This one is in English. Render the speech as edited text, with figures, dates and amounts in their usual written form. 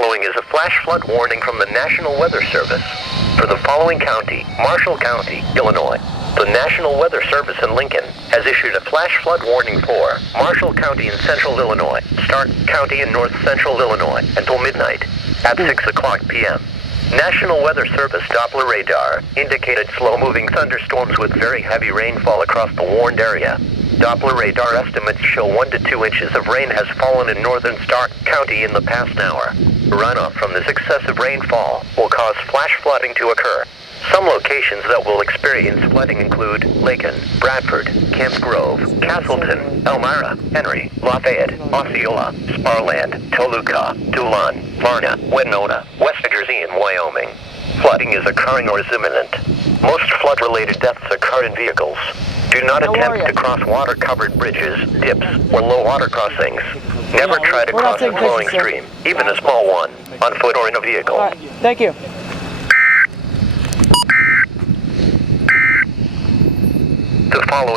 following is a flash flood warning from the National Weather Service. For the following county, Marshall County, Illinois. The National Weather Service in Lincoln has issued a flash flood warning for Marshall County in central Illinois, Stark County in north central Illinois until midnight at 6 o'clock p.m. National Weather Service Doppler radar indicated slow-moving thunderstorms with very heavy rainfall across the warned area. Doppler radar estimates show 1 to 2 inches of rain has fallen in northern Stark County in the past hour. Runoff from this excessive rainfall will cause flash flooding to occur. Some locations that will experience flooding include Lakin, Bradford, Camp Grove, Castleton, Elmira, Henry, Lafayette, Osceola, Sparland, Toluca, Dulon, Varna, Winona, West Jersey, and Wyoming. Flooding is occurring or is imminent. Most flood-related deaths occur in vehicles. Do not attempt to cross water-covered bridges, dips, or low water crossings. Never try to cross a flowing stream, even a small one, on foot or in a vehicle. All right. Thank you. The following